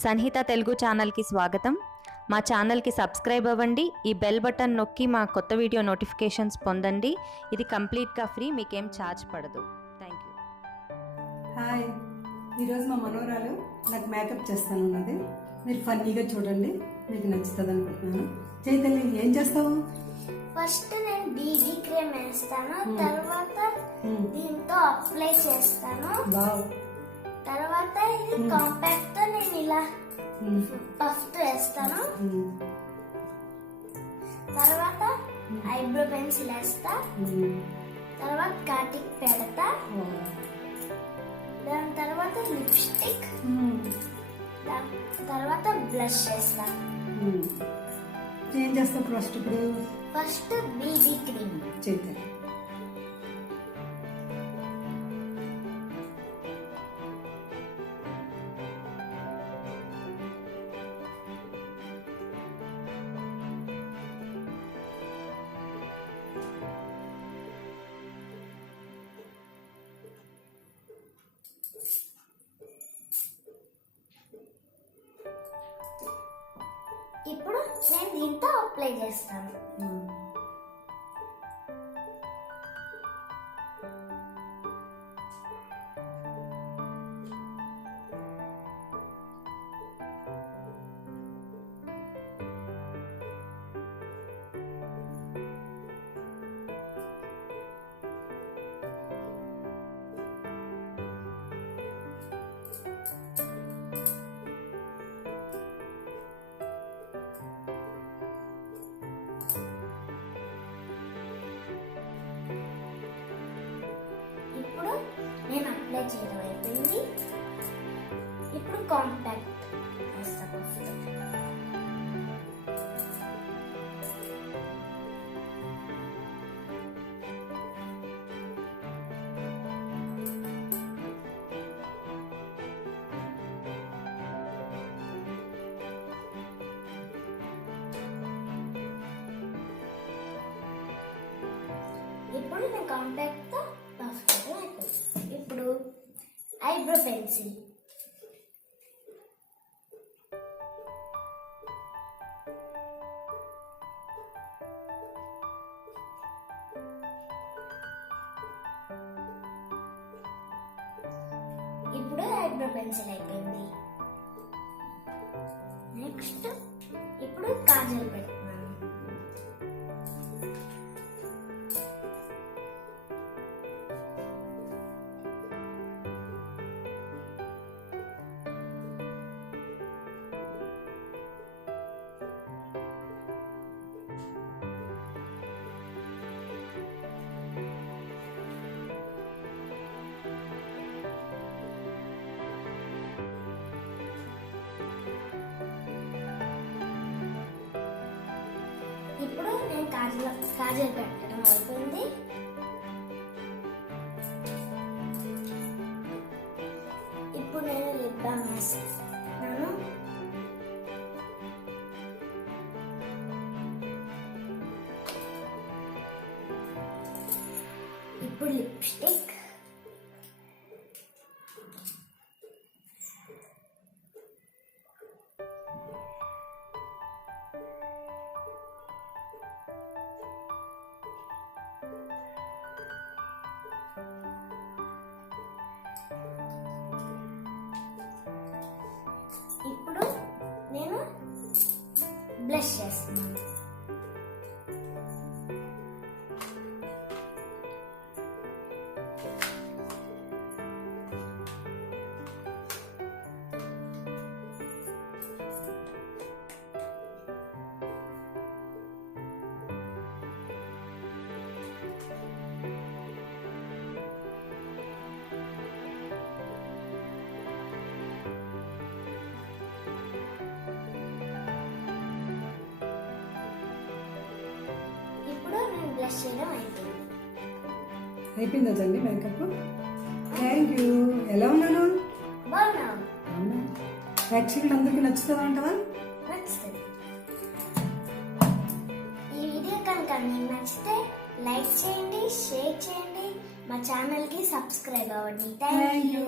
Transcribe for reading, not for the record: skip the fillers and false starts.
సన్హిత తెలుగు ఛానల్కి స్వాగతం. మా ఛానల్కి సబ్స్క్రైబ్ అవ్వండి. ఈ బెల్ బటన్ నొక్కి మా కొత్త వీడియో నోటిఫికేషన్స్ పొందండి. ఇది కంప్లీట్గా ఫ్రీ, మీకేం ఛార్జ్ పడదు. Thank you. హాయ్, ఈరోజు మా మనోరాలు నాకు మేకప్ చేస్తానున్నది. మీరు ఫన్నీగా చూడండి, మీకు నచ్చుతుంది అనుకుంటున్నాను. చైతన్య, ఏం చేస్తావు? ఫస్ట్ నేను బీబీ క్రీమ్ వేస్తాను, తర్వాత దీంతో అప్లై చేస్తాను. తర్వాత ఇది కాంపాక్ట్ తో నేను ఇలా పఫ్ తో వేస్తాను. తర్వాత ఐబ్రో పెన్సిల్ వేస్తా, తర్వాత కాటిక్ పెడతా, దాని తర్వాత లిప్స్టిక్, తర్వాత బ్లష్ చేస్తా. ఏం చేస్తావు first? First BB cream Chaitanya. ఇప్పుడు నేను దీంతో అప్లై చేస్తాను. ఇప్పుడు నేను అప్లై చేయడం అయిపోయింది. ఇప్పుడు కాంపాక్ట్ వేస్తాను. ఇప్పుడు నేను కాంపాక్ట్ తో పఫ్ చేయడం అయిపోయింది. ఇప్పుడు ఐబ్రో పెన్సిల్, ఇప్పుడు ఐబ్రో పెన్సిల్ అయిపోయింది. నెక్స్ట్ ఇప్పుడు కాజల్ పెడుతున్నాను. ఇప్పుడు నేను కాజల్ పెట్టడం అయిపోయింది. ఇప్పుడు నేను లిప్ బామ్ వేస్తాను. ఇప్పుడు లిప్స్టిక్, ఇప్పుడు నేను బ్లష్ చేస్తున్నాను. బ్లష్ చేయడం అయిపోయిందా తల్లి మేకప్? Thank you. ఎలా ఉన్నాను? బాగున్నావు. యాక్చువల్లీ అందరికి నచ్చుతుందా అంటావా? నచ్చుతుంది. ఈ వీడియో కనుక మీకు నచ్చితే లైక్ చేయండి, షేర్ చేయండి, మా ఛానల్కి సబ్స్క్రైబ్ అవ్వండి. Thank you.